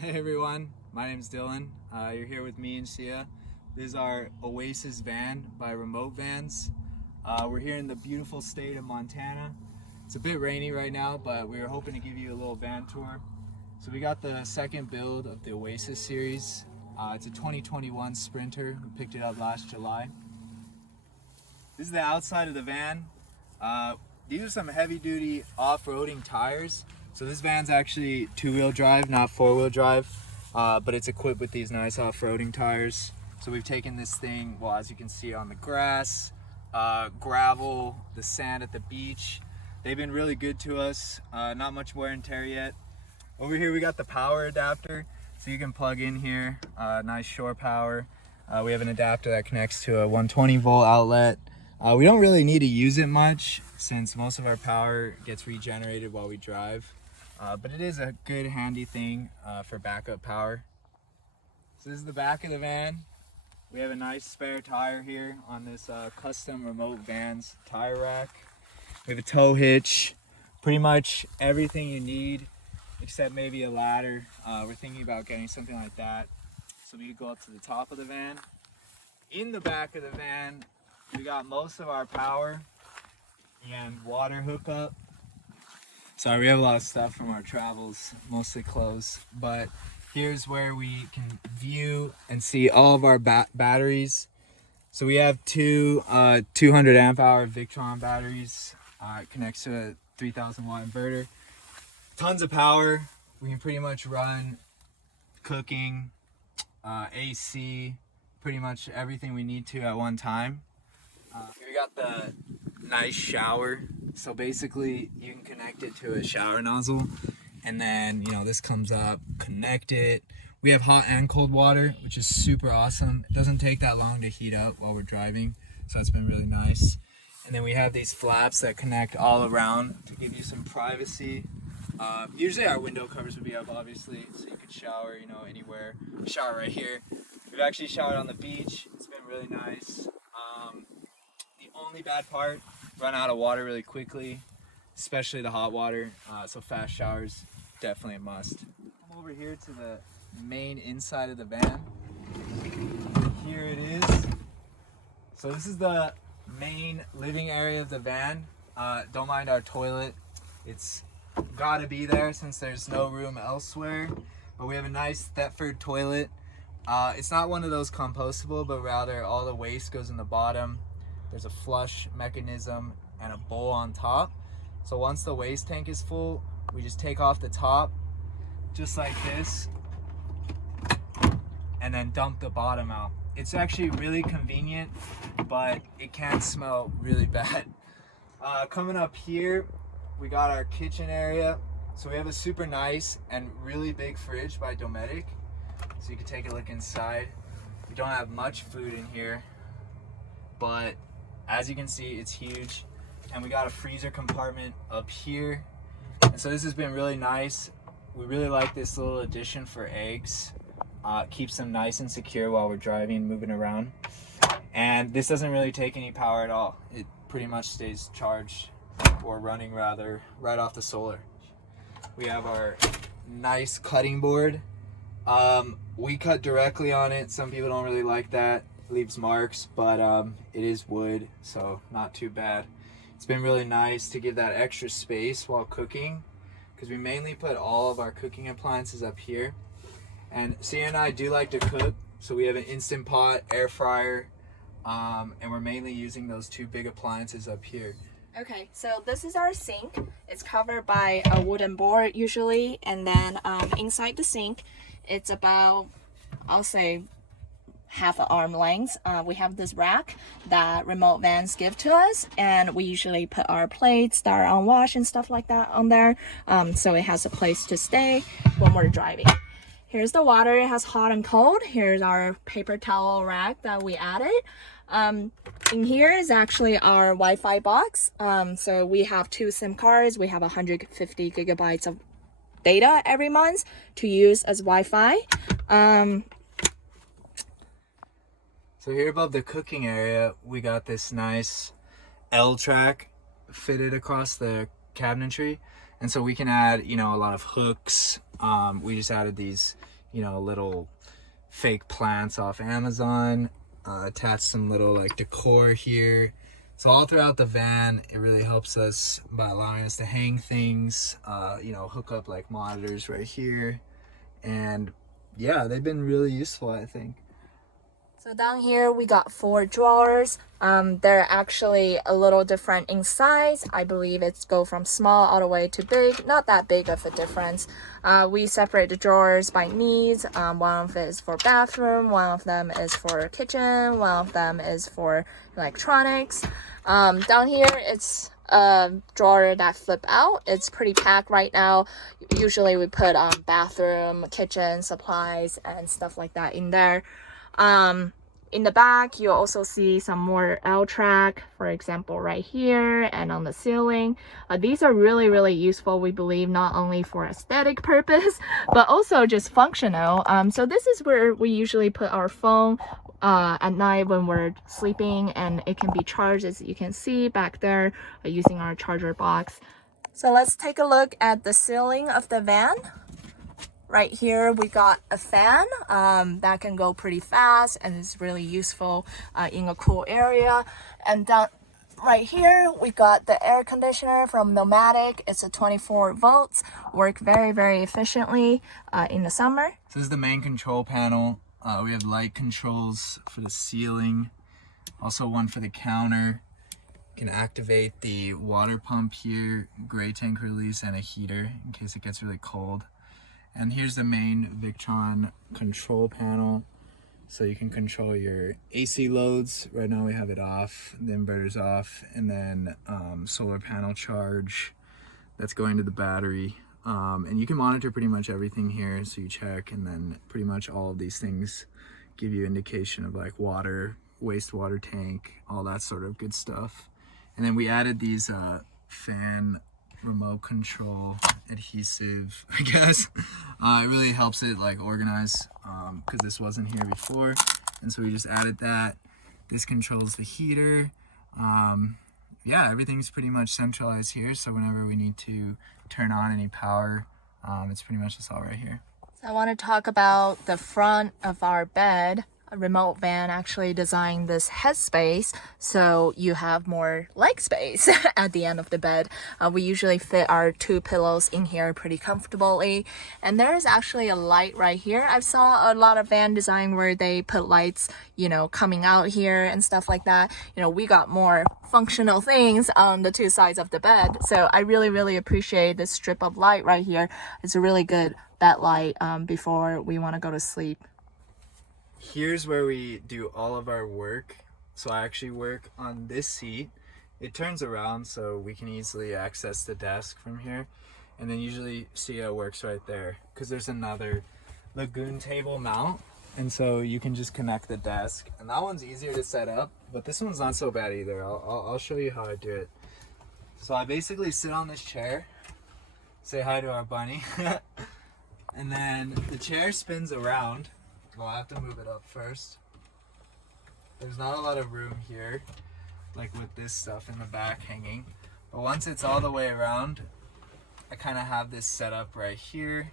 Hey everyone, my name's Dylan. You're here with me and Xiya. This is our Oasis van by Remote Vans. We're here in the beautiful state of Montana. It's a bit rainy right now, but we were hoping to give you a little van tour. So we got the second build of the Oasis Series. It's a 2021 Sprinter. We picked it up last July. This is the outside of the van. These are some heavy-duty off-roading tires. So this van's actually two-wheel drive, not four-wheel drive, but it's equipped with these nice off-roading tires. So we've taken this thing, well, as you can see, on the grass, gravel, the sand at the beach. They've been really good to us. Not much wear and tear yet. Over here we got the power adapter, so you can plug in here. Nice shore power. We have an adapter that connects to a 120 volt outlet. We don't really need to use it much since most of our power gets regenerated while we drive. But it is a good handy thing for backup power. So this is the back of the van. We have a nice spare tire here on this custom Remote Vans tire rack. We have a tow hitch, pretty much everything you need except maybe a ladder. We're thinking about getting something like that so we could go up to the top of the van. In the back of the van, we got most of our power and water hookup. Sorry, we have a lot of stuff from our travels, mostly clothes, but here's where we can view and see all of our batteries. So we have two 200 amp hour Victron batteries. It connects to a 3000 watt inverter. Tons of power. We can pretty much run cooking, AC, pretty much everything we need to at one time. We got the nice shower. So basically you can connect it to a shower nozzle and then, this comes up, connect it. We have hot and cold water, which is super awesome. It doesn't take that long to heat up while we're driving, so that's been really nice. And then we have these flaps that connect all around to give you some privacy. Usually our window covers would be up, obviously, so you could shower, anywhere. Shower right here. We've actually showered on the beach. It's been really nice. The only bad part, run out of water really quickly, especially the hot water. So fast showers, definitely a must. Come over here to the main inside of the van. Here it is. So this is the main living area of the van. Don't mind our toilet. It's gotta be there since there's no room elsewhere. But we have a nice Thetford toilet. It's not one of those compostable, but rather all the waste goes in the bottom. There's a flush mechanism and a bowl on top. So once the waste tank is full, we just take off the top, just like this, and then dump the bottom out. It's actually really convenient, but it can smell really bad. Coming up here, we got our kitchen area. So we have a super nice and really big fridge by Dometic. So you can take a look inside. We don't have much food in here, but as you can see, it's huge. And we got a freezer compartment up here. And so this has been really nice. We really like this little addition for eggs. Keeps them nice and secure while we're driving, moving around. And this doesn't really take any power at all. It pretty much stays charged, or running rather, right off the solar. We have our nice cutting board. We cut directly on it. Some people don't really like that. It leaves marks, but it is wood, so not too bad. It's been really nice to give that extra space while cooking, because we mainly put all of our cooking appliances up here. And Xiya and I do like to cook, so we have an Instant Pot, air fryer, and we're mainly using those two big appliances up here. Okay, so this is our sink. It's covered by a wooden board usually, and then inside the sink, it's about, I'll say, half an arm length. We have this rack that Remote Vans give to us, and we usually put our plates that are unwashed and stuff like that on there, so it has a place to stay when we're driving. Here's the water. It has hot and cold. Here's our paper towel rack that we added. In here is actually our Wi-Fi box. So we have 2 SIM cards. We have 150 gigabytes of data every month to use as Wi-Fi. So here above the cooking area, we got this nice L track fitted across the cabinetry. And so we can add, you know, a lot of hooks. We just added these, you know, little fake plants off Amazon, attached some little like decor here. So all throughout the van, it really helps us by allowing us to hang things, you know, hook up like monitors right here. And yeah, they've been really useful, I think. So down here we got 4 drawers. They're actually a little different in size. I believe it's go from small all the way to big. Not that big of a difference. We separate the drawers by needs. One of it is for bathroom, one of them is for kitchen, one of them is for electronics. Down here it's a drawer that flip out. It's pretty packed right now. Usually we put bathroom, kitchen supplies and stuff like that in there. In the back, you'll also see some more L-track, for example, right here and on the ceiling. These are really, really useful, we believe, not only for aesthetic purpose, but also just functional. So this is where we usually put our phone at night when we're sleeping, and it can be charged, as you can see back there, using our charger box. So let's take a look at the ceiling of the van. Right here we got a fan that can go pretty fast and is really useful in a cool area. And down right here we got the air conditioner from Nomadic. It's a 24 volts, work very, very efficiently in the summer. So this is the main control panel. We have light controls for the ceiling, also one for the counter. You can activate the water pump here, gray tank release, and a heater in case it gets really cold. And here's the main Victron control panel. So you can control your AC loads. Right now we have it off, the inverter's off, and then solar panel charge that's going to the battery. And you can monitor pretty much everything here. So you check, and then pretty much all of these things give you indication of like water, wastewater tank, all that sort of good stuff. And then we added these fan remote control adhesive, I guess. It really helps it like organize because this wasn't here before, and so we just added that. This controls the heater. Yeah, everything's pretty much centralized here, so whenever we need to turn on any power, it's pretty much just all right here. So I want to talk about the front of our bed. A remote van actually designed this headspace so you have more leg space at the end of the bed. We usually fit our 2 pillows in here pretty comfortably, and there is actually a light right here. I saw a lot of van design where they put lights, you know, coming out here and stuff like that. You know, we got more functional things on the 2 sides of the bed, so I really, really appreciate this strip of light right here. It's a really good bed light before we want to go to sleep. Here's where we do all of our work. So I actually work on this seat. It turns around so we can easily access the desk from here. And then usually Xiya works right there because there's another lagoon table mount. And so you can just connect the desk. And that one's easier to set up, but this one's not so bad either. I'll show you how I do it. So I basically sit on this chair, say hi to our bunny, and then the chair spins around. Well, I have to move it up first. There's not a lot of room here, like with this stuff in the back hanging. But once it's all the way around, I kind of have this set up right here.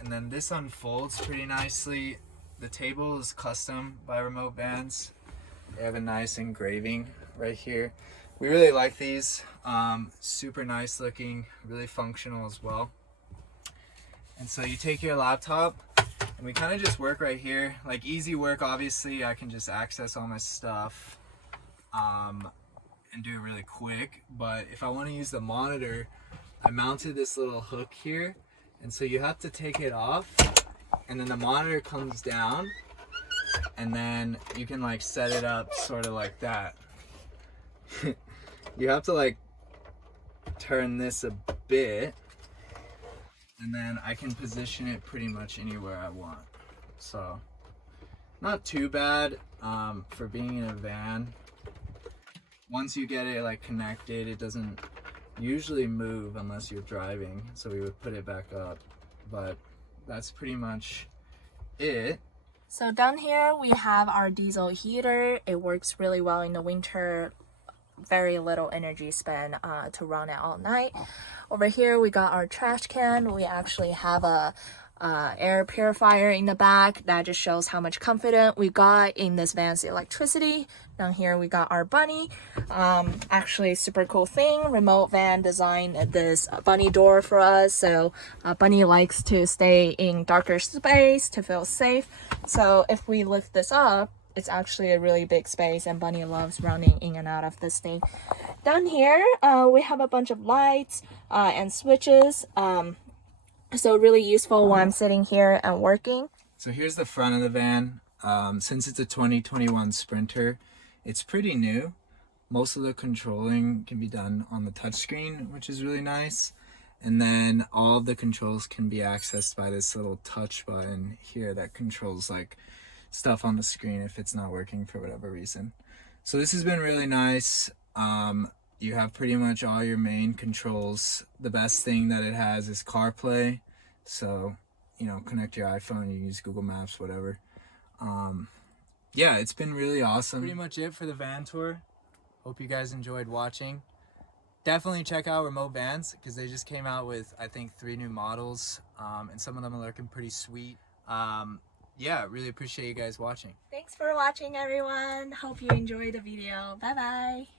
And then this unfolds pretty nicely. The table is custom by Remote Vans. They have a nice engraving right here. We really like these. Super nice looking, really functional as well. And so you take your laptop, and we kind of just work right here. Like easy work, obviously, I can just access all my stuff and do it really quick. But if I want to use the monitor, I mounted this little hook here. And so you have to take it off, and then the monitor comes down, and then you can like set it up sort of like that. You have to like turn this a bit, and then I can position it pretty much anywhere I want. So not too bad for being in a van. Once you get it like connected, it doesn't usually move unless you're driving, so we would put it back up, but that's pretty much it. So down here we have our diesel heater. It works really well in the winter very little energy spent to run it all night. Over here we got our trash can. We actually have a air purifier in the back. That just shows how much confidence we got in this van's electricity. Down here we got our bunny. Actually super cool thing, remote van designed this bunny door for us, so bunny likes to stay in darker space to feel safe. So if we lift this up, it's actually a really big space, and bunny loves running in and out of this thing. Down here we have a bunch of lights and switches, so really useful while I'm sitting here and working. So here's the front of the van. Since it's a 2021 Sprinter, it's pretty new. Most of the controlling can be done on the touchscreen, which is really nice. And then all of the controls can be accessed by this little touch button here that controls like stuff on the screen if it's not working for whatever reason. So this has been really nice. You have pretty much all your main controls. The best thing that it has is CarPlay. So, you know, connect your iPhone, you use Google Maps, whatever. Yeah, it's been really awesome. Pretty much it for the van tour. Hope you guys enjoyed watching. Definitely check out Remote Vans because they just came out with, I think, 3 new models. And some of them are looking pretty sweet. Yeah, really appreciate you guys watching. Thanks for watching, everyone. Hope you enjoyed the video. Bye bye.